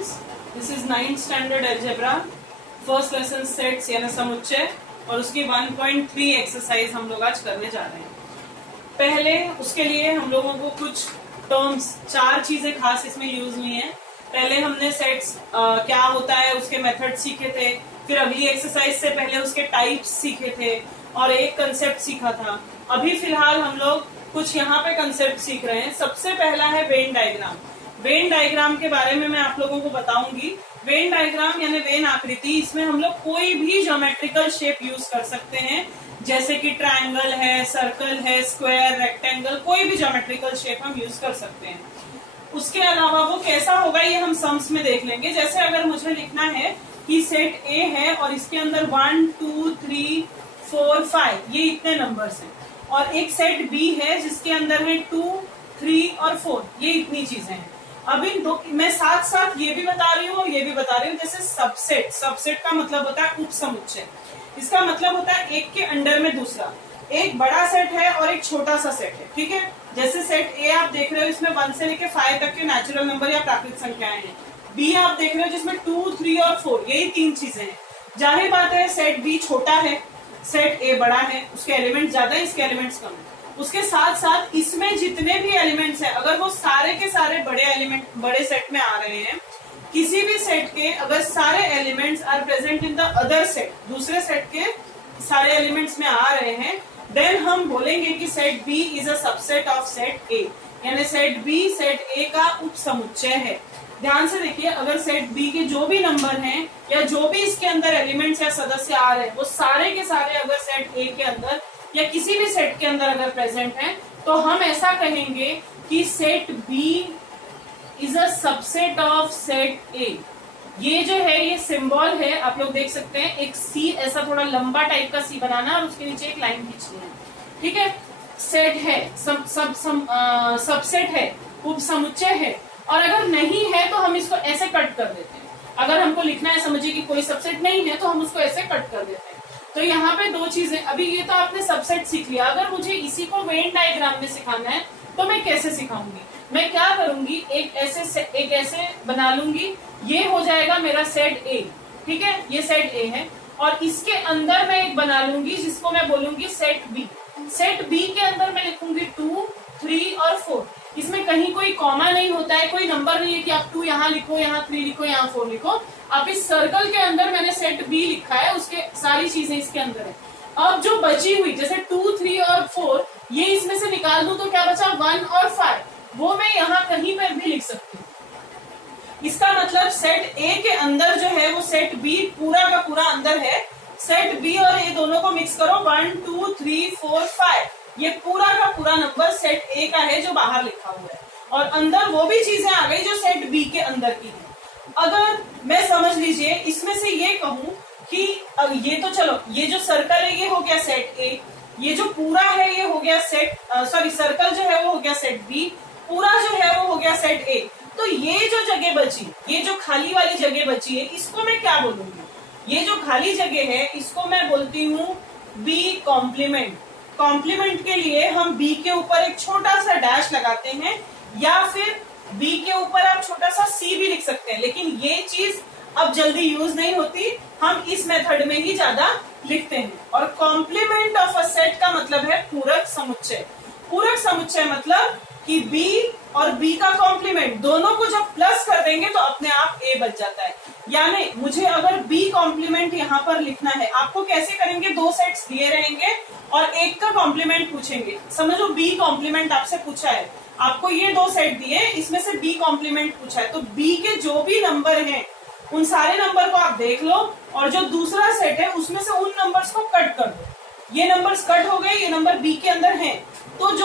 Students, this is 9th standard algebra, first lesson sets यानी समुच्चय, और उसकी 1.3 एक्सरसाइज हम लोग आज करने जा रहे हैं। पहले उसके लिए हम लोगों को कुछ टर्म्स, 4 चीजें खास इसमें यूज हुई हैं। पहले हमने सेट्स क्या होता है उसके मेथड सीखे थे, फिर अगली एक्सरसाइज से पहले उसके टाइप्स सीखे थे और एक कंसेप्ट सीखा था। अभी फिलहाल हम लोग कुछ यहाँ पे कंसेप्ट सीख रहे हैं। सबसे पहला है वेन डायग्राम। वेन डायग्राम के बारे में मैं आप लोगों को बताऊंगी। वेन डायग्राम यानी वेन आकृति, इसमें हम लोग कोई भी ज्योमेट्रिकल शेप यूज कर सकते हैं, जैसे कि ट्रायंगल है, सर्कल है, स्क्वायर, रेक्टेंगल, कोई भी ज्योमेट्रिकल शेप हम यूज कर सकते हैं। उसके अलावा वो कैसा होगा ये हम सम्स में देख लेंगे। जैसे अगर मुझे लिखना है कि सेट ए है और इसके अंदर 1 2 3 4 5 ये इतने नंबर्स हैं, और एक सेट बी है जिसके अंदर है 2 3 और 4 ये इतनी चीजें हैं। अब इन दो मैं साथ साथ ये भी बता रही हूँ और ये भी बता रही हूँ। जैसे सबसेट, सबसेट का मतलब होता है उप समुच्चय। इसका मतलब होता है एक के अंडर में दूसरा। एक बड़ा सेट है और एक छोटा सा सेट है, ठीक है। जैसे सेट ए आप देख रहे हो, इसमें 1 से लेके 5 तक के नेचुरल नंबर या प्राकृतिक संख्याएं हैं। बी आप देख रहे हो जिसमें 2 3 और 4 यही 3 चीजें हैं। जाहिर बात है सेट बी छोटा है, सेट ए बड़ा है, उसके एलिमेंट ज्यादा है, इसके एलिमेंट्स कम है। उसके साथ साथ इसमें जितने भी एलिमेंट्स हैं, अगर वो सारे के सारे बड़े एलिमेंट बड़े सेट में आ रहे हैं, किसी भी सेट के अगर सारे elements are present in the other set, दूसरे सेट के सारे एलिमेंट्स में आ रहे हैं, देन हम बोलेंगे कि set B is a subset of set A, यानी सेट बी सेट ए का उप समुच्चय है। ध्यान से देखिए, अगर सेट बी के जो भी नंबर हैं या जो भी इसके अंदर एलिमेंट्स या सदस्य आ रहे हैं, वो सारे के सारे अगर सेट ए के अंदर या किसी भी सेट के अंदर अगर प्रेजेंट हैं, तो हम ऐसा कहेंगे कि set B is a subset of set A. ये जो है ये सिंबल है, आप लोग देख सकते हैं, एक सी, ऐसा थोड़ा लंबा टाइप का सी बनाना और उसके नीचे एक लाइन खींचनी है, ठीक है। सेट है, सबसेट है, उप समुच्चय है। और अगर नहीं है तो हम इसको ऐसे कट कर देते हैं। अगर हमको लिखना है, समझिए कि कोई सबसेट नहीं है, तो हम उसको ऐसे कट कर देते हैं। तो यहाँ पे 2 चीजें, अभी ये तो आपने सबसेट सीख लिया। अगर मुझे इसी को वेन डायग्राम में सिखाना है तो मैं कैसे सिखाऊंगी? मैं क्या करूंगी, एक ऐसे बना लूंगी, ये हो जाएगा मेरा सेट ए, ठीक है, ये सेट ए है। और इसके अंदर मैं एक बना लूंगी जिसको मैं बोलूंगी सेट बी। सेट बी के अंदर मैं लिखूंगी 2 3 और 4। इसमें कहीं कोई कॉमा नहीं होता है, कोई नंबर नहीं है कि आप 2 यहाँ लिखो, यहाँ 3 लिखो, यहाँ 4 लिखो। अब इस सर्कल के अंदर मैंने सेट बी लिखा है, उसके सारी चीजें इसके अंदर है। अब जो बची हुई, जैसे 2 3 और 4, ये इसमें से निकाल दूं तो क्या बचा, 1 और 5, वो मैं यहाँ कहीं पर भी लिख सकती हूँ। इसका मतलब सेट ए के अंदर जो है वो सेट बी पूरा का पूरा अंदर है। सेट बी और ए दोनों को मिक्स करो, 1 2 3 4 5, ये पूरा का पूरा नंबर सेट ए का है जो बाहर लिखा हुआ है, और अंदर वो भी चीजें आ गई जो सेट बी के अंदर की है। अगर मैं समझ लीजिए इसमें से ये कहूं कि अब ये तो चलो, ये जो सर्कल है ये हो गया सेट ए, ये जो पूरा है ये हो गया सेट सर्कल जो है वो हो गया सेट बी, पूरा जो है वो हो गया सेट ए। तो ये जो जगह बची, ये जो खाली वाली जगह बची है, इसको मैं क्या बोलूंगी? ये जो खाली जगह है इसको मैं बोलती हूँ बी कॉम्प्लीमेंट। कॉम्प्लीमेंट के लिए हम बी के ऊपर एक छोटा सा डैश लगाते हैं, या फिर बी के ऊपर आप छोटा सा सी भी लिख सकते हैं, लेकिन ये चीज अब जल्दी यूज नहीं होती, हम इस मेथड में ही ज्यादा लिखते हैं। और कॉम्प्लीमेंट ऑफ अ सेट का मतलब है पूरक समुच्चय। पूरक समुच्चय मतलब कि बी और बी का कॉम्प्लीमेंट दोनों को जब प्लस कर देंगे तो अपने आप ए बच जाता है। यानी मुझे अगर बी कॉम्प्लीमेंट यहाँ पर लिखना है, आपको कैसे करेंगे, 2 सेट्स दिए रहेंगे और एक का कॉम्प्लीमेंट पूछेंगे। समझो बी कॉम्प्लीमेंट आपसे पूछा है, आपको ये 2 सेट दिए, इसमें से बी कॉम्प्लीमेंट पूछा है, तो बी के जो भी नंबर हैं उन सारे नंबर को आप देख लो, और जो दूसरा सेट है उसमें से उन नंबर्स को कट कर दो। ये नंबर्स कट हो गए, ये नंबर बी के अंदर हैं, तो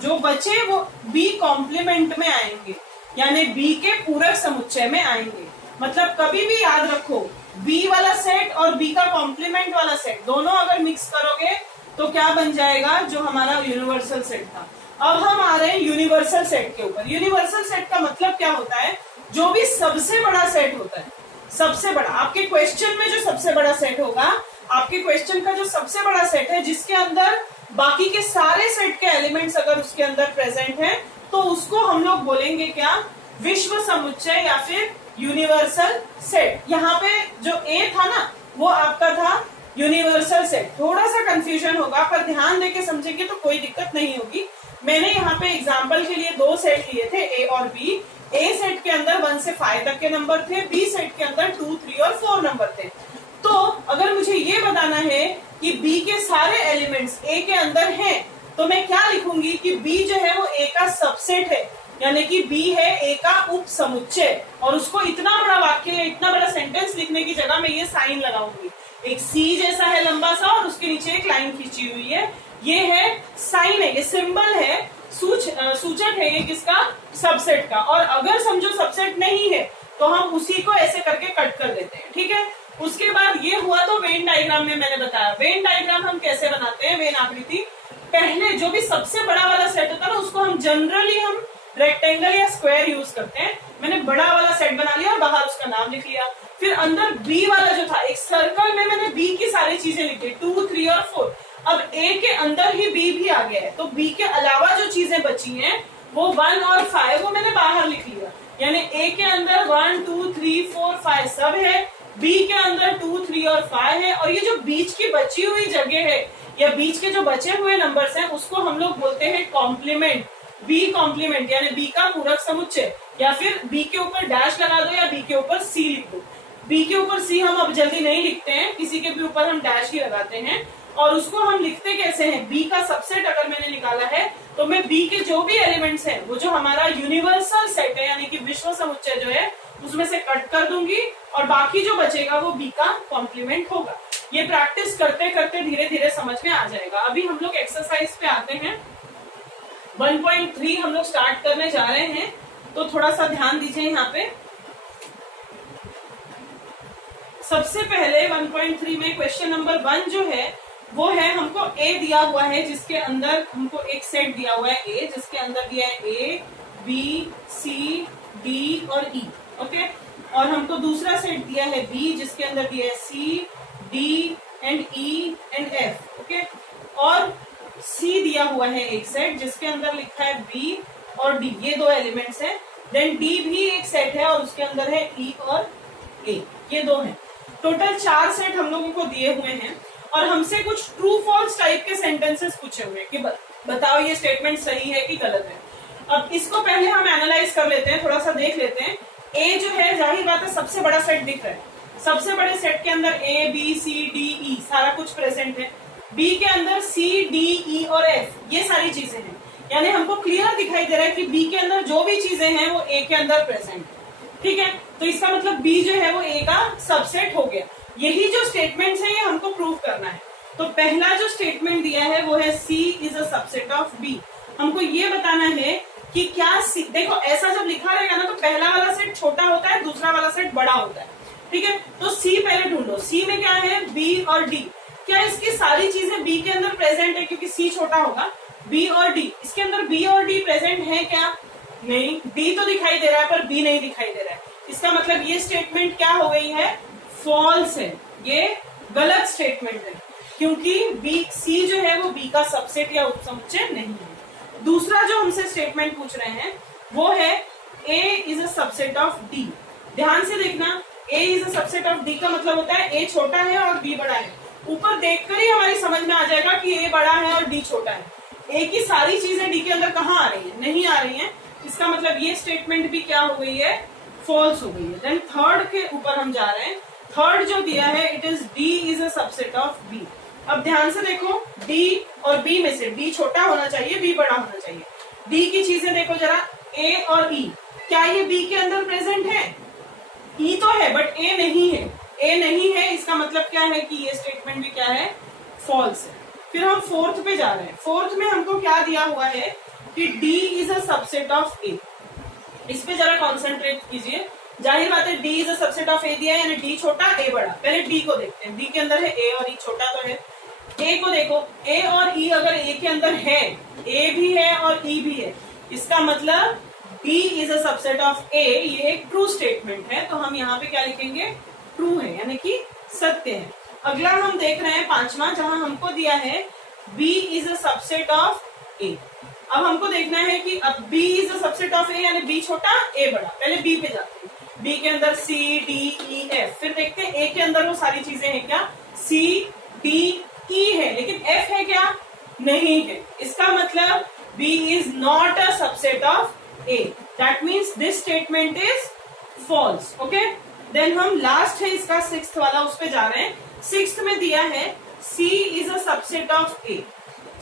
जो बचे वो बी कॉम्प्लीमेंट में आएंगे, यानी बी के पूरक समुच्चय में आएंगे। मतलब कभी भी याद रखो, बी वाला सेट और बी का कॉम्प्लीमेंट वाला सेट दोनों अगर मिक्स करोगे तो क्या बन जाएगा, जो हमारा यूनिवर्सल सेट था। अब हम आ रहे हैं यूनिवर्सल सेट के ऊपर। यूनिवर्सल सेट का मतलब क्या होता है, जो भी सबसे बड़ा सेट होता है, सबसे बड़ा, आपके क्वेश्चन में जो सबसे बड़ा सेट होगा, आपके क्वेश्चन का जो सबसे बड़ा सेट है जिसके अंदर बाकी के सारे सेट के एलिमेंट्स अगर उसके अंदर प्रेजेंट हैं, तो उसको हम लोग बोलेंगे क्या, विश्व समुच्चय या फिर यूनिवर्सल सेट। यहाँ पे जो ए था ना वो आपका था यूनिवर्सल सेट। थोड़ा सा कंफ्यूजन होगा पर ध्यान देके समझेंगे तो कोई दिक्कत नहीं होगी। मैंने यहाँ पे एग्जाम्पल के लिए 2 सेट लिए थे, ए और बी। ए सेट के अंदर 1 से 5 तक के नंबर थे, बी सेट के अंदर 2, 3 और 4 नंबर थे। तो अगर मुझे ये बताना है कि बी के सारे एलिमेंट्स ए के अंदर हैं, तो मैं क्या लिखूंगी कि बी जो है वो ए का सबसेट है, यानी कि बी है ए का उप समुच्चय। और उसको इतना बड़ा वाक्य, इतना बड़ा सेंटेंस लिखने की जगह मैं ये साइन लगाऊंगी, एक सी जैसा है लंबा सा और उसके नीचे एक लाइन खींची हुई है। ये है साइन है, ये सिंबल है, सूचक है ये किसका, सबसेट का। और अगर समझो सबसेट नहीं है तो हम उसी को ऐसे करके कट कर देते हैं, ठीक है। उसके बाद ये हुआ तो वेन डायग्राम में मैंने बताया। वेन डायग्राम हम कैसे बनाते हैं, वेन आकृति, पहले जो भी सबसे बड़ा वाला सेट होता है ना उसको हम जनरली हम रेक्टेंगल या स्क्वायर यूज करते हैं। मैंने बड़ा वाला सेट बना लिया और बाहर उसका नाम लिख लिया। फिर अंदर बी वाला जो था, एक सर्कल में मैंने बी की सारी चीजें लिखी, 2, 3 और 4। अब ए के अंदर ही बी भी आ गया है, तो बी के अलावा जो चीजें बची हैं वो 1 और 5 वो मैंने बाहर लिख लिया। यानी ए के अंदर 1, 2, 3, 4, 5 सब है, बी के अंदर 2, 3 और 5 है। और ये जो बीच की बची हुई जगह है या बीच के जो बचे हुए नंबर्स हैं उसको हम लोग बोलते हैं कॉम्प्लीमेंट, बी कॉम्प्लीमेंट, यानी बी का पूरक समुच्चय। या फिर बी के ऊपर डैश लगा दो या बी के ऊपर सी लिख दो। बी के ऊपर सी हम अब जल्दी नहीं लिखते हैं, किसी के भी ऊपर हम डैश ही लगाते हैं। और उसको हम लिखते कैसे हैं, बी का सबसेट अगर मैंने निकाला है तो मैं बी के जो भी एलिमेंट्स हैं वो जो हमारा यूनिवर्सल सेट है यानी कि विश्व समुच्चय जो है उसमें से कट कर दूंगी और बाकी जो बचेगा वो बी का कॉम्प्लीमेंट होगा। ये प्रैक्टिस करते करते धीरे धीरे समझ में आ जाएगा। अभी हम लोग एक्सरसाइज पे आते हैं। 1.3 हम लोग स्टार्ट करने जा रहे हैं, तो थोड़ा सा ध्यान दीजिए यहाँ पे। सबसे पहले 1.3 में क्वेश्चन नंबर 1 जो है वो है, हमको ए दिया हुआ है जिसके अंदर हमको एक सेट दिया हुआ है ए, जिसके अंदर दिया है ए, बी, सी, डी और ई, ओके। और हमको दूसरा सेट दिया है बी जिसके अंदर दिया है C, D and E and F, okay. और सी दिया हुआ है एक सेट जिसके अंदर लिखा है बी और डी, ये 2 एलिमेंट्स हैं। देन डी भी एक सेट है और उसके अंदर है ई और ए, ये 2 हैं। टोटल 4 सेट हम लोगों को दिए हुए हैं और हमसे कुछ ट्रू फॉल्स टाइप के सेंटेंसेस पूछे हुए हैं कि बताओ ये स्टेटमेंट सही है कि गलत है। अब इसको पहले हम एनालाइज कर लेते हैं, थोड़ा सा देख लेते हैं। ए जो है जाहिर बात है सबसे बड़ा सेट दिख रहा है, सबसे बड़े सेट के अंदर ए, बी, सी, डी, ई सारा कुछ प्रेजेंट है। बी के अंदर सी, डी, ई और एफ ये सारी चीजें हैं, यानी हमको क्लियर दिखाई दे रहा है कि बी के अंदर जो भी चीजें हैं वो ए के अंदर प्रेजेंट है, ठीक है। तो इसका मतलब बी जो है वो ए का सबसेट हो गया। यही जो स्टेटमेंट्स है ये हमको प्रूव करना है। तो पहला जो स्टेटमेंट दिया है वो है C is a subset of B. हमको ये बताना है कि क्या सी, देखो ऐसा जब लिखा रहेगा ना तो पहला वाला सेट छोटा होता है, दूसरा वाला सेट बड़ा होता है, ठीक है। तो सी पहले ढूंढो, सी में क्या है, बी और डी। क्या इसकी सारी चीजें बी के अंदर प्रेजेंट है, क्योंकि सी छोटा होगा। बी और डी, इसके अंदर बी और डी प्रेजेंट है क्या, नहीं। डी तो दिखाई दे रहा है पर बी नहीं दिखाई दे रहा है। इसका मतलब ये स्टेटमेंट क्या हो गई है, फॉल्स है, ये गलत स्टेटमेंट है, क्योंकि बी, सी जो है वो बी का सबसेट या उपसमुच्चय नहीं है। दूसरा जो हमसे स्टेटमेंट पूछ रहे हैं वो है A is a subset of D. ध्यान से देखना, A is a subset of D का मतलब होता है ए छोटा है और बी बड़ा है। ऊपर देखकर ही हमारी समझ में आ जाएगा कि ए बड़ा है और डी छोटा है। ए की सारी चीजें डी के अंदर कहाँ आ रही है, नहीं आ रही है। इसका मतलब ये स्टेटमेंट भी क्या हो गई है, फॉल्स हो गई है। देन थर्ड के ऊपर हम जा रहे हैं। थर्ड जो दिया है it is D is a subset of B. अब ध्यान से देखो, डी और बी में से डी छोटा होना चाहिए, बी बड़ा होना चाहिए। डी की चीजें देखो जरा, ए और ई, क्या ये बी के अंदर प्रेजेंट है, ई तो है बट ए नहीं है। ए नहीं है इसका मतलब क्या है कि ये स्टेटमेंट भी क्या है, फॉल्स है। फिर हम फोर्थ पे जा रहे हैं। फोर्थ में हमको क्या दिया हुआ है कि D is a subset of A. इस पे जरा कॉन्सेंट्रेट कीजिए। जाहिर बात है D is a subset of A दिया है, यानी डी छोटा ए बड़ा। पहले डी को देखते हैं, डी के अंदर है ए और ई, छोटा तो है। ए को देखो, ए और ई अगर ए के अंदर है, ए भी है और ई भी है, इसका मतलब D is a subset of A, ये एक ट्रू स्टेटमेंट है। तो हम यहाँ पे क्या लिखेंगे, ट्रू है, यानी कि सत्य है। अगला हम देख रहे हैं 5वां, जहां हमको दिया है B is a subset of A. अब हमको देखना है कि अब B is a subset of A, यानी B छोटा A बड़ा। पहले B पे जाते हैं। B के अंदर C D E F, फिर देखते हैं A के अंदर वो सारी चीजें हैं क्या, C D E है, लेकिन F है क्या, नहीं है। इसका मतलब B is not a subset of A, that means this statement is false। Okay, then हम लास्ट है इसका सिक्स्थ वाला, उस पे जा रहे हैं। सिक्स्थ में दिया है C is a subset of A।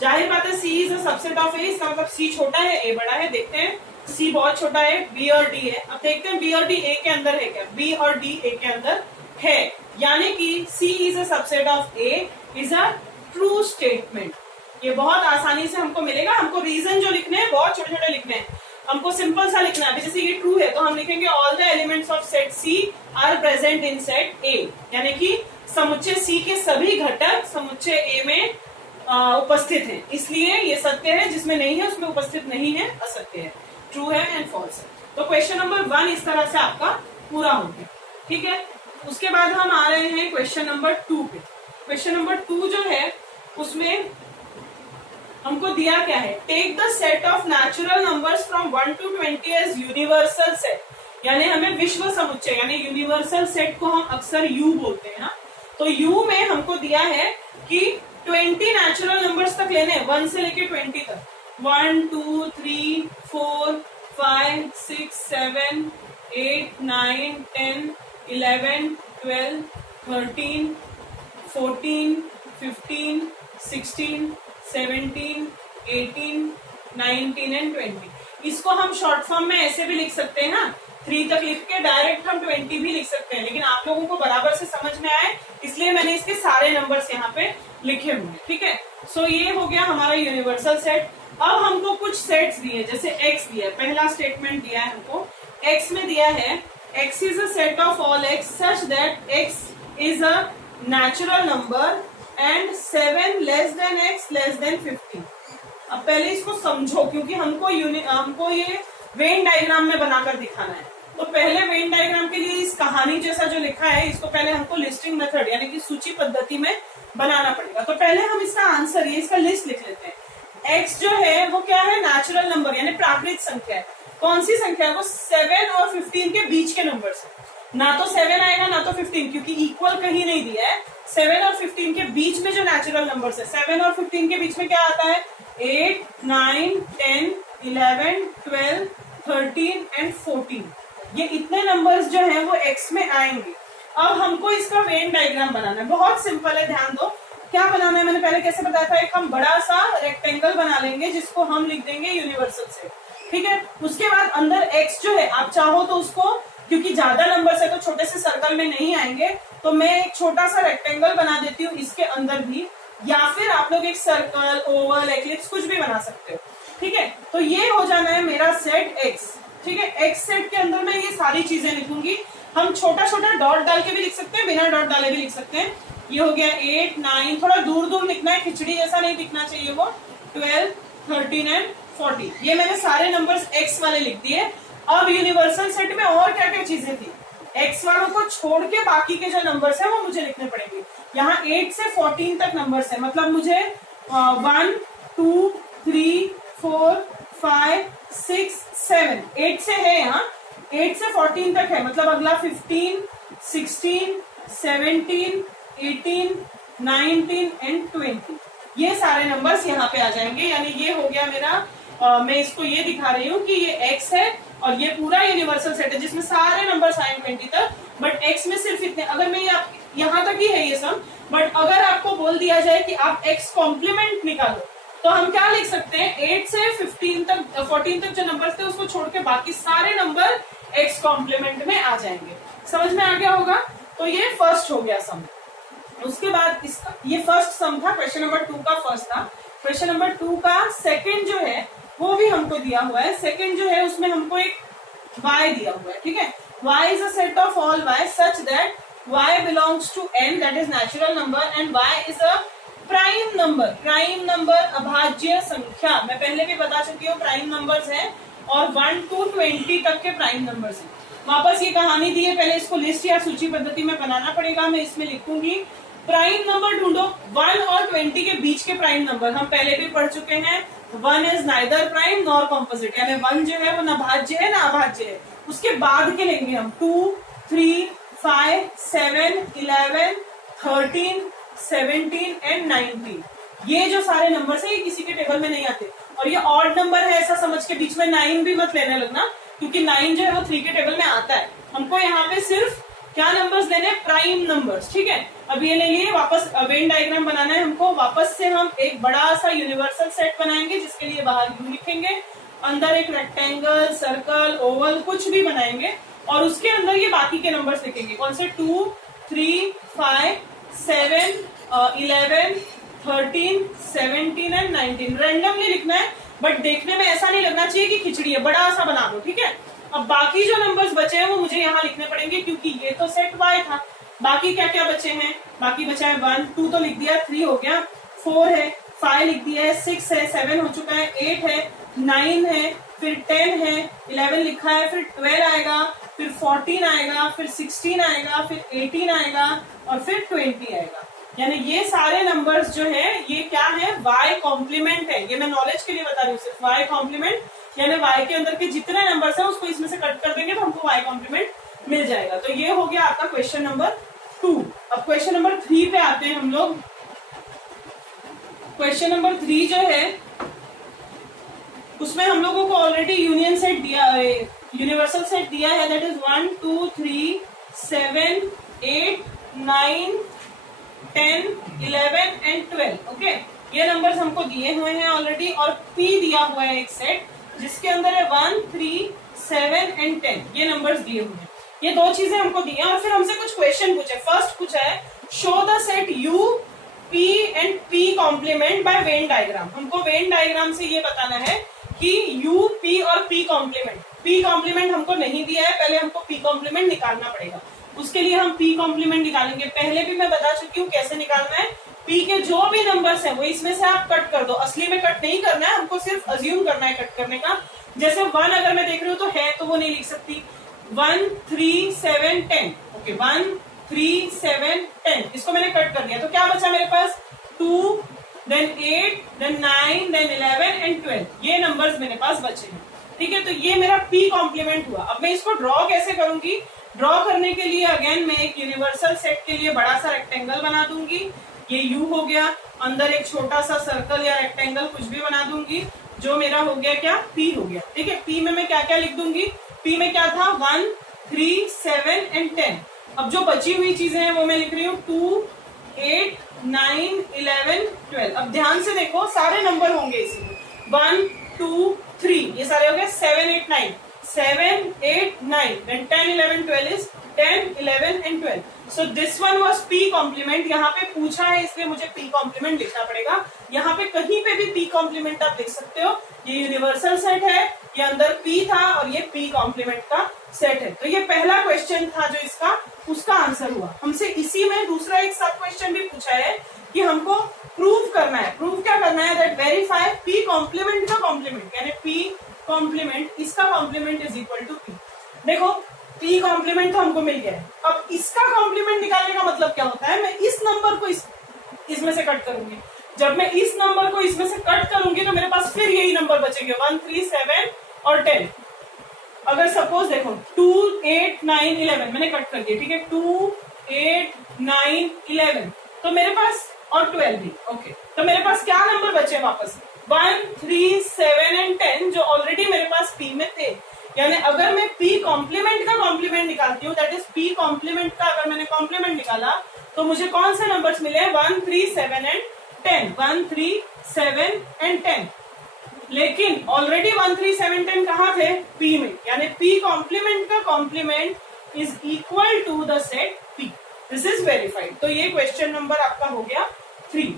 जाहिर बात है C is a subset of A, इसका मतलब C छोटा है A बड़ा है। देखते हैं C बहुत छोटा है, B और D है। अब देखते हैं B और D A के अंदर है क्या, B और D A के अंदर है, यानी कि C is a subset of A is a true statement। ये बहुत आसानी से हमको मिलेगा। हमको रीजन जो लिखने हैं बहुत छोटे छोटे लिखने हैं, हमको सिंपल सा लिखना है। जैसे ये ट्रू है तो हम लिखेंगे all the elements of set C are present in set A, यानी कि समुच्चय C के सभी घटक समुच्चय A में उपस्थित है, इसलिए ये सत्य है, जिसमें नहीं है उसमें उपस्थित नहीं है असत्य है, ट्रू है एंड फॉल्स है। तो क्वेश्चन नंबर 1 इस तरह से आपका पूरा हो गया। ठीक है, उसके बाद हम आ रहे हैं क्वेश्चन नंबर 2 पे। क्वेश्चन नंबर 2 जो है उसमें हमको दिया क्या है, take the set of natural numbers from 1 to 20 as universal set, यानी हमें विश्व समुच्चय यानी यूनिवर्सल सेट को हम अक्सर U बोलते हैं ना। तो U में हमको दिया है कि 20 नेचुरल नंबर्स तक लेने, 1 से लेके 20 तक, 1 2 3 4 5 6 7 8 9 10 11 12 13 14 15 16 17 18 19 एंड 20। इसको हम शॉर्ट फॉर्म में ऐसे भी लिख सकते हैं ना, 3 तक लिख के डायरेक्ट हम 20 भी लिख सकते हैं, लेकिन आप लोगों को बराबर से समझ में आए इसलिए मैंने इसके सारे नंबर्स यहाँ पे लिखे हुए हैं। ठीक है, सो ये हो गया हमारा यूनिवर्सल सेट। अब हमको कुछ सेट्स दिए, जैसे X दिया है, पहला स्टेटमेंट दिया है हमको, X में दिया है X is a set of all X such that X is a natural number and 7 less than X less than 15। अब पहले इसको समझो, क्योंकि हमको ये वेन डायग्राम में बनाकर दिखाना है। तो पहले वेन डायग्राम के लिए इस कहानी जैसा जो लिखा है इसको पहले हमको लिस्टिंग मेथड यानी कि सूची पद्धति में बनाना पड़ेगा। तो पहले हम इसका आंसर, ये इसका लिस्ट लिख लेते हैं। X जो है वो क्या है, नेचुरल नंबर यानी प्राकृत संख्या है। कौन सी संख्या है वो, 7 और 15 के बीच के नंबर्स है। ना तो 7 आएगा ना तो 15, क्योंकि इक्वल कहीं नहीं दिया है। 7 और 15 के बीच में जो नेचुरल नंबर्स है, 7 और 15 के बीच में क्या आता है, 8 9 10 11 12 13 एंड 14। ये इतने नंबर्स जो हैं वो X में आएंगे। अब हमको इसका वेन डायग्राम बनाना है, बहुत सिंपल है, ध्यान दो। क्या बनाना है, मैंने पहले कैसे बताया था, एक हम बड़ा सा रेक्टेंगल बना लेंगे जिसको हम लिख देंगे यूनिवर्सल सेट। ठीक है, उसके बाद अंदर X जो है, आप चाहो तो उसको, क्योंकि ज्यादा नंबर्स है तो छोटे से सर्कल में नहीं आएंगे, तो मैं एक छोटा सा रेक्टेंगल बना देती हूँ इसके अंदर भी, या फिर आप लोग एक सर्कल, ओवल, एक्लिप्स कुछ भी बना सकते हो। ठीक है, तो ये हो जाना है मेरा सेट X। ठीक है, X सेट के अंदर मैं ये सारी चीजें लिखूंगी। हम छोटा छोटा डॉट डाल के भी लिख सकते हैं, बिना डॉट डाले भी लिख सकते हैं। ये हो गया 8 9, थोड़ा दूर दूर लिखना है, खिचड़ी जैसा नहीं दिखना चाहिए वो, 12 13 एंड 14। ये मैंने सारे नंबर्स X वाले लिख दिए। अब यूनिवर्सल सेट में और क्या क्या चीजें थी, X वालों को छोड़ के बाकी के जो नंबर्स है वो मुझे लिखने पड़ेंगे। यहाँ 8 से 14 तक नंबर्स है, मतलब मुझे 1 2 3 4 5 6 7, 8 से है यहाँ, 8 से 14 तक है, मतलब अगला 15 16 17 18 19 एंड 20। ये सारे नंबर्स यहाँ पे आ जाएंगे, यानी ये हो गया मेरा, मैं इसको ये दिखा रही हूँ कि ये X है और ये पूरा यूनिवर्सल सेट है जिसमें सारे नंबर्स आए 20 तक, बट X में सिर्फ इतने। अगर मैं यहाँ तक ही है ये सब, बट अगर आपको बोल दिया जाए कि आप X कॉम्प्लीमेंट निकालो, तो हम क्या लिख सकते हैं, 8 से 15 तक 14 तक जो नंबर्स थे उसको छोड़ के बाकी सारे नंबर X कॉम्प्लीमेंट में आ जाएंगे। समझ में आ गया होगा। तो ये फर्स्ट हो गया सम। उसके बाद इसका, ये फर्स्ट सम था, क्वेश्चन नंबर 2 का फर्स्ट था। क्वेश्चन नंबर 2 का सेकंड जो है वो भी हमको दिया हुआ है। सेकंड जो है उसमें हमको एक y दिया हुआ है। ठीक है, y is a set of all y such that y belongs to n, that is natural number, and y is a prime number. Prime number अभाज्य संख्या, मैं पहले भी बता चुकी हूँ, प्राइम नंबर्स हैं और 1 to 20 तक के प्राइम नंबर्स हैं। वापस ये कहानी दी है, पहले इसको लिस्ट या सूची पद्धति में बनाना पड़ेगा। मैं इसमें लिखूंगी प्राइम नंबर ढूंढो, 1 और 20 के बीच के प्राइम नंबर। हम पहले भी पढ़ चुके हैं, one is neither prime nor composite, यानी वन जो है वो ना भाज्य है ना अभाज्य है। उसके बाद के लेंगे हम 2, 3, 5, 7, 11, 13, 17 एंड 19। ये जो सारे नंबर्स है ये किसी के टेबल में नहीं आते, और ये ऑड नंबर है ऐसा समझ के बीच में 9 भी मत लेने लगना, क्योंकि 9 जो है वो 3 के टेबल में आता है। हमको यहाँ पे सिर्फ क्या नंबर्स लेने, प्राइम नंबर्स, ठीक है। अब ये ले लिए, वापस वेन डायग्राम बनाना है हमको। वापस से हम एक बड़ा सा यूनिवर्सल सेट बनाएंगे, जिसके लिए बाहर यू लिखेंगे, अंदर एक रेक्टेंगल, सर्कल, ओवल कुछ भी बनाएंगे, और उसके अंदर ये बाकी के नंबर्स लिखेंगे। कौन से? 2, 3, 5, 7, 11, 13, 17 एंड 19। रैंडमली लिखना है, बट देखने में ऐसा नहीं लगना चाहिए कि खिचड़ी है, बड़ा सा बना दो, ठीक है। अब बाकी जो नंबर्स बचे हैं वो मुझे यहाँ लिखने पड़ेंगे, क्योंकि ये तो सेट y था। बाकी क्या क्या बचे हैं? बाकी बचा है 1, 2 तो लिख दिया, 3 हो गया, 4 है, 5 लिख दिया है, 6 है, 7 हो चुका है, 8 है, 9 है, फिर 10 है, 11 लिखा है, फिर 12 आएगा, फिर 14 आएगा, फिर 16 आएगा, फिर 18 आएगा, और फिर 20 आएगा। यानी ये सारे नंबर्स जो है ये क्या है? y कॉम्प्लीमेंट है। ये मैं नॉलेज के लिए बता रही हूँ, सिर्फ y कॉम्प्लीमेंट, यानी y के अंदर के जितने नंबर्स हैं उसको इसमें से कट कर देंगे तो हमको y कॉम्प्लीमेंट मिल जाएगा। तो ये हो गया आपका क्वेश्चन नंबर 2। अब क्वेश्चन नंबर 3 पे आते हैं हम लोग। क्वेश्चन नंबर 3 जो है उसमें हम लोगों को ऑलरेडी यूनियन सेट दिया, यूनिवर्सल सेट दिया है, दैट इज 1, 2, 3, 7, 8, 9, 10, 11 एंड 12। ओके, ये नंबर्स हमको दिए हुए हैं ऑलरेडी, और P दिया हुआ है एक सेट जिसके अंदर है 1, 3, 7 एंड 10। ये नंबर्स दिए हुए हैं, ये दो चीजें हमको दी हैं। और फिर हमसे कुछ क्वेश्चन पूछे। फर्स्ट पूछा है show the set U, P and P complement by Venn diagram. हमको वेन डायग्राम से ये बताना है कि U, P और P कॉम्प्लीमेंट। P कॉम्प्लीमेंट हमको नहीं दिया है, पहले हमको P कॉम्प्लीमेंट निकालना पड़ेगा। उसके लिए हम P कॉम्प्लीमेंट निकालेंगे। पहले भी मैं बता चुकी हूँ कैसे निकालना है। P के जो भी नंबर्स हैं वो इसमें से आप कट कर दो। असली में कट नहीं करना है, हमको सिर्फ अज्यूम करना है कट करने का। जैसे 1 अगर मैं देख रही हूँ तो है तो वो नहीं लिख सकती। 1, 3, 7, 10। ओके, 1, 3, 7, 10 इसको मैंने कट कर दिया, तो क्या बचा मेरे पास? 2, then 8, then 9, then 11 and 12। ये नंबर्स मेरे पास बचे हैं, ठीक है। तो ये मेरा P कॉम्प्लीमेंट हुआ। अब मैं इसको ड्रॉ कैसे करूंगी? ड्रॉ करने के लिए अगेन मैं एक यूनिवर्सल सेट के लिए बड़ा सा रेक्टेंगल बना दूंगी। ये U हो गया, अंदर एक छोटा सा सर्कल या रेक्टेंगल कुछ भी बना दूंगी, जो मेरा हो गया क्या? P हो गया, ठीक है। P में मैं क्या क्या लिख दूंगी? P में क्या था? 1, 3, 7 एंड 10। अब जो बची हुई चीजें हैं वो मैं लिख रही हूँ 2, 8, 9, 11, 12। अब ध्यान से देखो, सारे नंबर होंगे इसमें। 1, 2, 3 ये सारे हो गए। 7, 8, 9, 7, 8, 9, then 10, 11, 12 is 10, 11 and 12. So this one was P complement। यहाँ पे पूछा है इसलिए मुझे P complement लिखना पड़ेगा। यहाँ पे कहीं पे भी P complement आप लिख सकते हो। ये यूनिवर्सल सेट है, ये अंदर P था और ये P complement का सेट है। तो ये पहला क्वेश्चन था जो इसका, उसका आंसर हुआ। हमसे इसी में दूसरा एक सब क्वेश्चन भी पूछा है कि हमको प्रूव करना है। प्रूव क्या करना है? दैट वेरीफाई P complement का कॉम्प्लीमेंट, यानी P कॉम्प्लीमेंट इसका complement is equal to P। देखो P कॉम्प्लीमेंट तो हमको मिल गया है। अब इसका कॉम्प्लीमेंट निकालने का मतलब क्या होता है? मैं इस नंबर को इसमें से कट करूंगी। जब मैं इस नंबर को इसमें से कट करूंगी तो मेरे पास फिर यही नंबर बचेंगे 1, 3, 7 और 10। अगर सपोज देखो 2, 8, 9, 11 मैंने कट कर दिया, ठीक है। 2, 8, 9, 11 तो मेरे पास, और 12 भी। ओके, तो मेरे पास क्या नंबर बचे वापस? 1, 3, 7 एंड 10 जो ऑलरेडी मेरे पास P में थे। यानी अगर मैं P कॉम्प्लीमेंट का कॉम्प्लीमेंट निकालती हूँ, दैट इज P कॉम्प्लीमेंट का अगर मैंने कॉम्प्लीमेंट निकाला तो मुझे कौन से नंबर्स मिले? 1, 3, 7 एंड 10। 1, 3, 7 एंड 10। लेकिन ऑलरेडी 1, 3, 7, 10 कहाँ थे? P में। यानी P कॉम्प्लीमेंट का complement is equal to the set P। This is verified. तो ये क्वेश्चन नंबर आपका हो गया 3।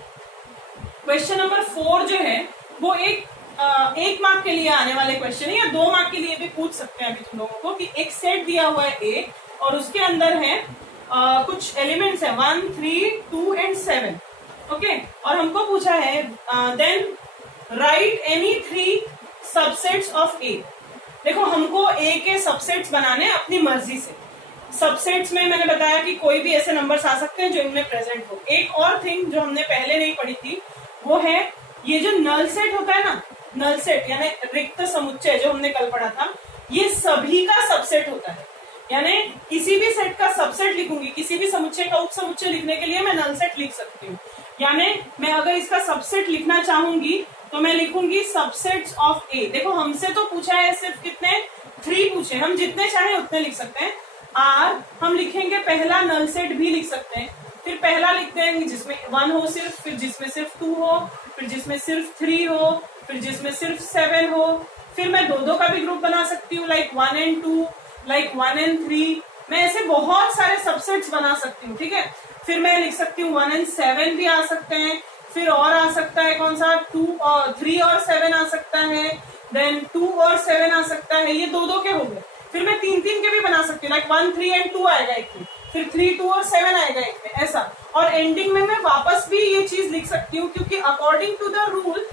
क्वेश्चन नंबर 4 जो है वो एक मार्क के लिए आने वाले क्वेश्चन है, या 2 मार्क के लिए भी पूछ सकते हैं अभी तुम लोगों को, कि एक सेट दिया हुआ है A और उसके अंदर है कुछ एलिमेंट्स है 1, 3, 2 एंड 7। ओके, और हमको पूछा है then write any 3 subsets of A। देखो हमको A के सबसेट्स बनाने अपनी मर्जी से। सबसेट्स में मैंने बताया कि कोई भी ऐसे नंबर्स आ सकते हैं जो इनमें प्रेजेंट हो। एक और थिंग जो हमने पहले नहीं पढ़ी थी वो है ये जो नल सेट होता है ना, नल सेट यानी रिक्त समुच्चय जो हमने कल पढ़ा था, ये सभी का सबसेट होता है। यानी किसी भी सेट का सबसेट लिखूंगी, किसी भी समुच्चय का उप समुच्चय लिखने के लिए मैं नल सेट लिख सकती हूँ। यानी मैं अगर इसका सबसेट लिखना चाहूंगी तो मैं लिखूंगी सबसेट्स ऑफ ए। देखो हमसे तो पूछा है सिर्फ कितने, 3 पूछे, हम जितने चाहे उतने लिख सकते हैं। आर हम लिखेंगे पहला नल सेट भी लिख सकते हैं, फिर पहला लिखते हैं जिसमें 1 हो सिर्फ, फिर जिसमें सिर्फ 2 हो, फिर जिसमें सिर्फ 3 हो, फिर जिसमें सिर्फ 7 हो। फिर मैं 2-2 का भी ग्रुप बना सकती हूँ, लाइक 1 and 2, लाइक 1 and 3। मैं ऐसे बहुत सारे सबसेट्स बना सकती हूँ, ठीक है। फिर मैं लिख सकती हूँ 1 and 7 भी आ सकते हैं। फिर और आ सकता है कौन सा, 2 और 3 और 7 आ सकता है, देन 2 और 7 आ सकता है। ये 2-2 के हो गए। फिर मैं 3-3 के भी बना सकती हूँ, लाइक 1, 3 and 2 आएगा एक में, फिर 3, 2 और 7 आएगा एक में, ऐसा। और एंडिंग में मैं वापस भी ये चीज लिख सकती हूँ, क्योंकि according to the rule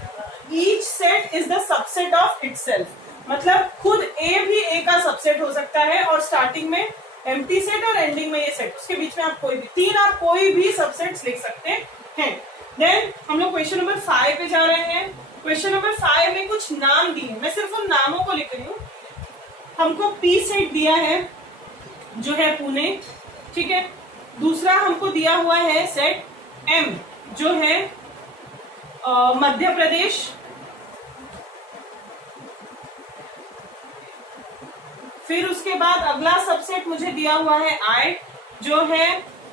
each set is the subset of itself. मतलब खुद ए भी ए का सबसेट हो सकता है, और स्टार्टिंग में एम्प्टी सेट और एंडिंग में ये सेट, उसके बीच में आप कोई भी 3 आप कोई भी सबसेट्स लिख सकते हैं। देन हम लोग क्वेश्चन नंबर 5 पे जा रहे हैं। क्वेश्चन नंबर 5 में कुछ नाम दिए, मैं सिर्फ उन नामों को लिख रही हूँ। हमको पी सेट दिया है जो है पुणे, ठीक है। दूसरा हमको दिया हुआ है सेट एम जो है मध्य प्रदेश। फिर उसके बाद अगला सबसेट मुझे दिया हुआ है आई जो है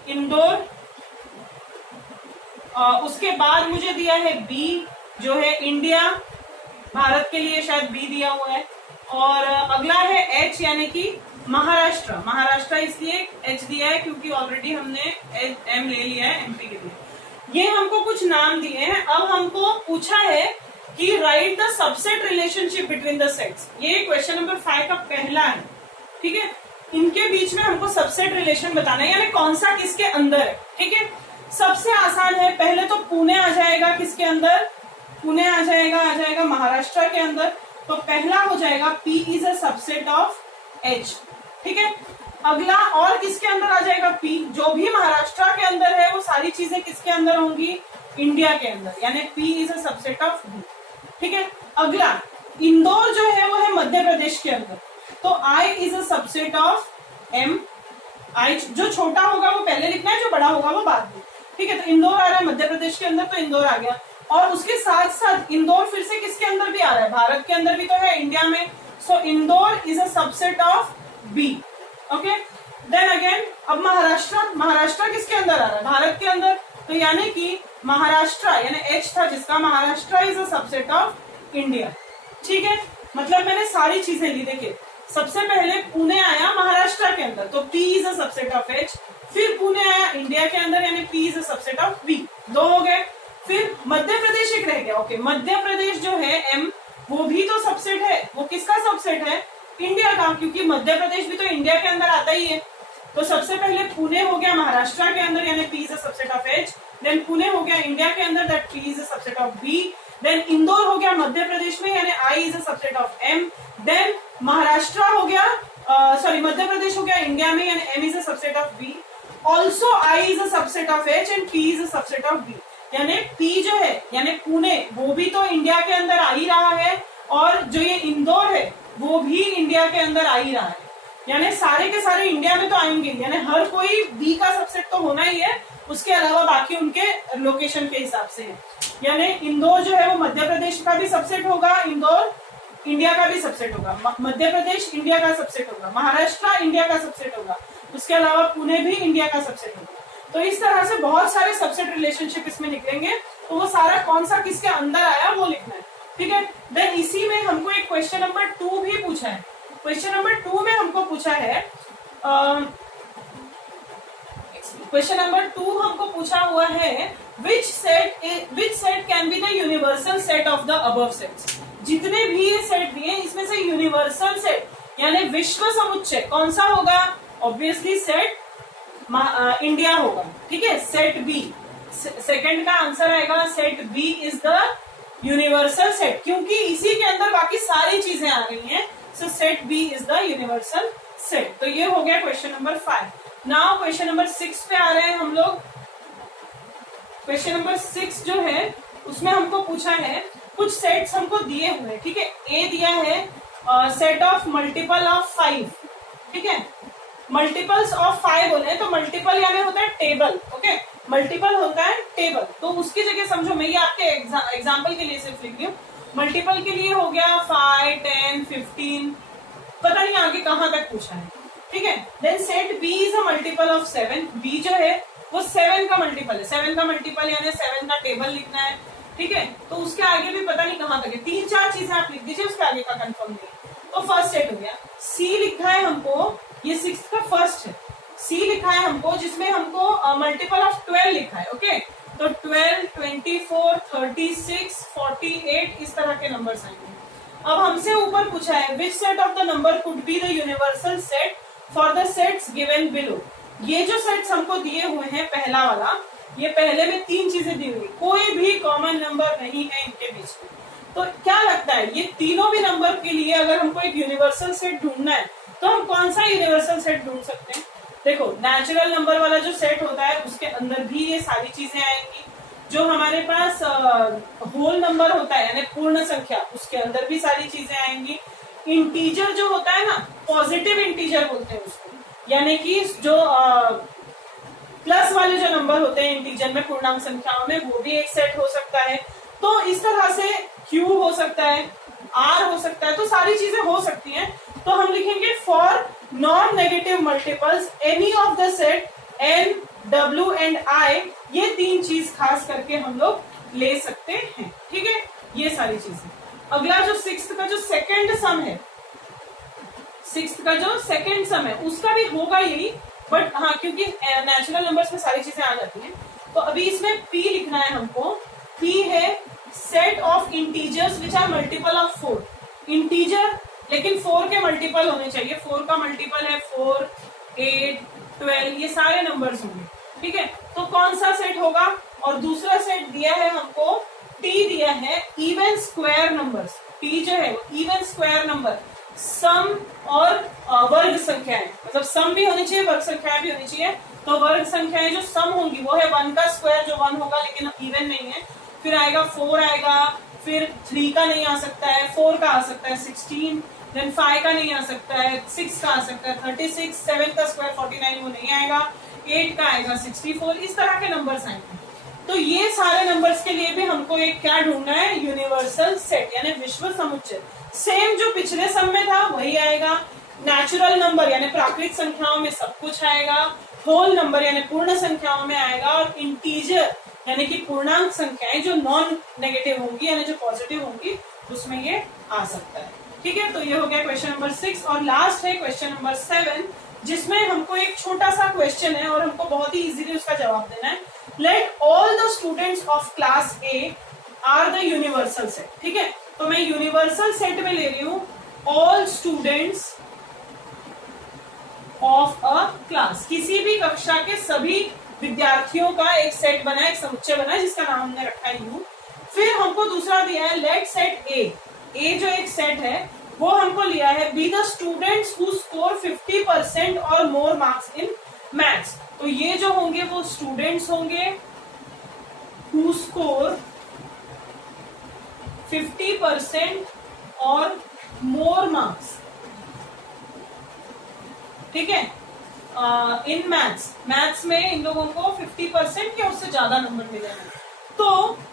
इंदौर। उसके बाद मुझे दिया है बी जो है इंडिया, भारत के लिए शायद बी दिया हुआ है। और अगला है एच यानी कि महाराष्ट्र। महाराष्ट्र इसलिए एच दिया है क्योंकि ऑलरेडी हमने एम ले लिया है एमपी के लिए। ये हमको कुछ नाम दिए हैं। अब हमको पूछा है कि right the subset relationship between the sets. ये क्वेश्चन नंबर 5 का पहला है, ठीक है। इनके बीच में हमको सबसेट रिलेशन बताना है, यानी कौन सा किसके अंदर है, ठीक है। सबसे आसान है, पहले तो पुणे आ जाएगा, किसके अंदर, पुणे आ जाएगा महाराष्ट्र के अंदर। तो पहला हो जाएगा P is a subset of H, ठीक है। अगला और किसके अंदर आ जाएगा P, जो भी महाराष्ट्र के अंदर है वो सारी चीजें किसके अंदर होंगी, इंडिया के अंदर, यानी P is a subset of B, ठीक है। अगला इंदौर जो है वो है मध्य प्रदेश के अंदर, तो I is a subset of M। I जो छोटा होगा वो पहले लिखना है, जो बड़ा होगा वो बाद में, ठीक है। तो इंदौर आ रहा है मध्य प्रदेश के अंदर, तो इंदौर आ गया। और उसके साथ साथ इंदौर फिर से किसके अंदर भी आ रहा है, भारत के अंदर भी तो है, इंडिया में। So Indore is a subset of B, okay. Then again अब महाराष्ट्र किसके अंदर आ रहा है, भारत के अंदर। तो यानी कि महाराष्ट्र यानी एच था जिसका, Maharashtra is a subset of India, ठीक है। मतलब मैंने सारी चीजें ली। देखिए सबसे पहले पुणे आया महाराष्ट्र के अंदर, तो P is a subset of H। फिर पुणे आया इंडिया के अंदर, यानी P is a subset of B, 2 हो गए। फिर मध्य प्रदेश एक रह गया, ओके। मध्य प्रदेश जो है M, वो भी तो सबसेट है। वो किसका सबसेट है, इंडिया का, क्योंकि मध्य प्रदेश भी तो इंडिया के अंदर आता ही है। तो सबसे पहले पुणे हो गया महाराष्ट्र के अंदर, यानी P is a subset of H। Then Pune हो गया इंडिया के अंदर, that P is a subset of B। Then Indore हो गया मध्य प्रदेश में, यानी I is a subset of M। Then Maharashtra हो गया, सॉरी मध्य प्रदेश हो गया इंडिया में, यानी M is a subset of B। Also I is a subset of H and P is a subset of B। यानी P जो है यानी पुणे, वो भी तो इंडिया के अंदर आ ही रहा है, और जो ये इंदौर है वो भी इंडिया के अंदर आ ही रहा है। यानी सारे के सारे इंडिया में तो आएंगे, यानी हर कोई B का सबसेट तो होना ही है, उसके अलावा बाकी उनके लोकेशन के हिसाब से है। यानी इंदौर जो है वो मध्य प्रदेश का भी सबसेट होगा, इंदौर इंडिया का भी सबसेट होगा, मध्य प्रदेश इंडिया का सबसेट होगा, महाराष्ट्र इंडिया का सबसेट होगा, उसके अलावा पुणे भी इंडिया का सबसेट होगा। तो इस तरह से बहुत सारे सबसेट रिलेशनशिप इसमें निकलेंगे, तो वो सारा कौन सा किसके अंदर आया वो लिखना है, ठीक है। देन इसी में हमको एक क्वेश्चन नंबर 2 भी पूछा है। क्वेश्चन नंबर 2 में हमको पूछा है, क्वेश्चन नंबर 2 हमको पूछा हुआ है which set can be the universal set of the above sets। जितने भी ये सेट दिए इसमें से यूनिवर्सल सेट यानी विश्व समुच्चय कौन सा होगा, ऑब्वियसली सेट इंडिया होगा, ठीक है। सेट बी, सेकंड का आंसर आएगा set B is the universal set, क्योंकि इसी के अंदर बाकी सारी चीजें आ रही हैं। So set B is the universal set. तो ये हो गया question number 5। Now question number 6 पे आ रहे हैं हम लोग। क्वेश्चन नंबर 6 जो है उसमें हमको पूछा है कुछ सेट्स हमको दिए हुए हैं, ठीक है। ए दिया है सेट ऑफ मल्टीपल ऑफ 5, ठीक है। मल्टीपल्स ऑफ 5 बोले हैं तो मल्टीपल यानी होता है टेबल, ओके। मल्टीपल होता है टेबल, तो उसकी जगह समझो, मैं ये आपके एग्जाम्पल के लिए सिर्फ लिख रही हूँ। मल्टीपल के लिए हो गया 5, 10, 15, पता नहीं आगे कहां तक पूछा है, ठीक है। Then set B is a multiple of 7, B जो है वो 7 का मल्टीपल है, 7 का मल्टीपल यानी 7 का टेबल लिखना है, ठीक है। तो उसके आगे भी पता नहीं कहां तक है, 3-4 चीजें आप लिख दीजिए, उसके आगे का कंफर्म नहीं। तो फर्स्ट सेट हो गया। सी लिखा है हमको, ये 6 का फर्स्ट है। सी लिखा है हमको जिसमें हमको मल्टीपल ऑफ 12 लिखा है, ओके। तो 12, 24, 36, 48 इस तरह के नंबर्स आएंगे। अब हमसे ऊपर पूछा है which set of the number could be the universal set for the sets given below. ये जो सेट्स हमको दिए हुए हैं, पहला वाला, ये पहले में 3 चीजें दी हुई, कोई भी कॉमन नंबर नहीं है इनके बीच में। तो क्या लगता है, ये तीनों भी नंबर के लिए अगर हमको एक यूनिवर्सल सेट ढूंढना है तो हम कौन सा यूनिवर्सल सेट ढूंढ सकते हैं? देखो, नेचुरल नंबर वाला जो सेट होता है उसके अंदर भी ये सारी चीजें आएंगी। जो हमारे पास होल नंबर होता है यानी पूर्ण संख्या, उसके अंदर भी सारी चीजें आएंगी। इंटीजर जो होता है ना, पॉजिटिव इंटीजर बोलते हैं उसको, यानी कि जो प्लस वाले जो नंबर होते हैं इंटीजर में, पूर्णांक संख्याओं में, वो भी एक सेट हो सकता है। तो इस तरह से क्यू हो सकता है, आर हो सकता है, तो सारी चीजें हो सकती हैं। तो हम लिखेंगे for non negative multiples any of the set N, W and I, ये 3 चीज खास करके हम लोग ले सकते हैं, ठीक है। ये सारी चीजें। अगला जो 6th का जो सेकंड सम है, 6th का जो सेकंड सम है उसका भी होगा यही, बट हाँ, क्योंकि नेचुरल नंबर्स में सारी चीजें आ जाती हैं। तो अभी इसमें पी लिखना है हमको। पी है set of integers which are multiple of 4। Integer लेकिन 4 के मल्टीपल होने चाहिए। 4 का मल्टीपल है 4, 8, 12, ये सारे नंबर्स होंगे, ठीक है। तो कौन सा सेट होगा? और दूसरा सेट दिया है हमको, टी दिया है इवन स्क्वायर नंबर्स। टी जो है वो इवन स्क्वायर नंबर, सम और वर्ग संख्याएं, मतलब सम भी होनी चाहिए, वर्ग संख्याएं भी होनी चाहिए। तो वर्ग संख्याएं जो सम होंगी वो है 1 का स्क्वायर जो 1 होगा, लेकिन इवन नहीं है। फिर आएगा 4 आएगा, फिर 3 का नहीं आ सकता है, 4 का आ सकता है 16, देन 5 का नहीं आ सकता है, 6 का आ सकता है 36, 7 का स्क्वायर 49 वो नहीं आएगा, 8 का आएगा 64, इस तरह के नंबर्स आएंगे। तो ये सारे नंबर्स के लिए भी हमको एक क्या ढूंढना है? यूनिवर्सल सेट यानी विश्व समुच्चय। सेम जो पिछले सम में था वही आएगा। नेचुरल नंबर यानी प्राकृतिक संख्याओं में सब कुछ आएगा, होल नंबर यानी पूर्ण संख्याओं में आएगा, और इंटीजर यानी कि पूर्णांक संख्याएं जो नॉन नेगेटिव होंगी यानी जो पॉजिटिव होंगी उसमें ये आ सकता है, ठीक है। तो ये हो गया क्वेश्चन नंबर 6। और लास्ट है क्वेश्चन नंबर 7, जिसमें हमको एक छोटा सा क्वेश्चन है और हमको बहुत ही इजीली उसका जवाब देना है। Let all the students of class A R the universal set, ठीक है। तो मैं यूनिवर्सल सेट में ले रही हूँ all students of a class, किसी भी कक्षा के सभी विद्यार्थियों का एक सेट बना है, एक समुच्चय बना है जिसका नाम हमने रखा है यू। फिर हमको दूसरा दिया है लेट सेट ए, ए जो एक सेट है वो हमको लिया है be the students who score 50% और मोर मार्क्स इन मैथ्स। तो ये जो होंगे वो स्टूडेंट्स होंगे हु स्कोर 50% और मोर मार्क्स, ठीक है, इन मैथ्स। मैथ्स में इन लोगों को 50% या उससे ज्यादा नंबर मिले हैं। तो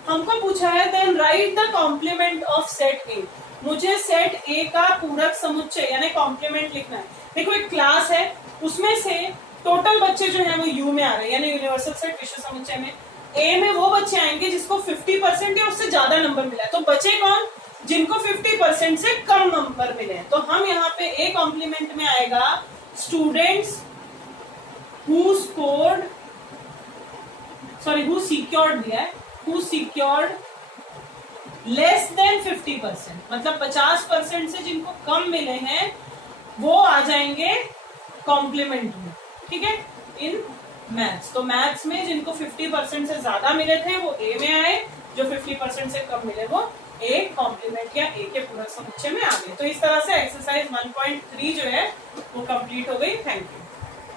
हमको पूछा है then write the complement of set A, मुझे सेट ए का पूरक समुच्चय यानी कॉम्प्लीमेंट लिखना है। देखो एक क्लास है, उसमें से टोटल बच्चे जो है वो यू में आ रहे हैं यानी यूनिवर्सल सेट विश्व समुच्चय में। ए में वो बच्चे आएंगे जिसको 50% या उससे ज्यादा नंबर मिला है। तो बचे कौन? जिनको 50% से कम नंबर मिले हैं। तो हम यहाँ पे ए कॉम्प्लीमेंट में आएगा students who scored, sorry who secured दिया है, हु सिक्योर्ड लेस देन 50%, मतलब 50% से जिनको कम मिले हैं वो आ जाएंगे कॉम्प्लीमेंट में, ठीक है, इन मैथ्स। तो मैथ्स में जिनको 50% से ज्यादा मिले थे वो ए में आए, जो 50% से कम मिले वो ए कॉम्प्लीमेंट या ए के पूरक समुच्चय में आ गए। तो इस तरह से एक्सरसाइज 1.3 जो है वो कंप्लीट हो गई। Thank you.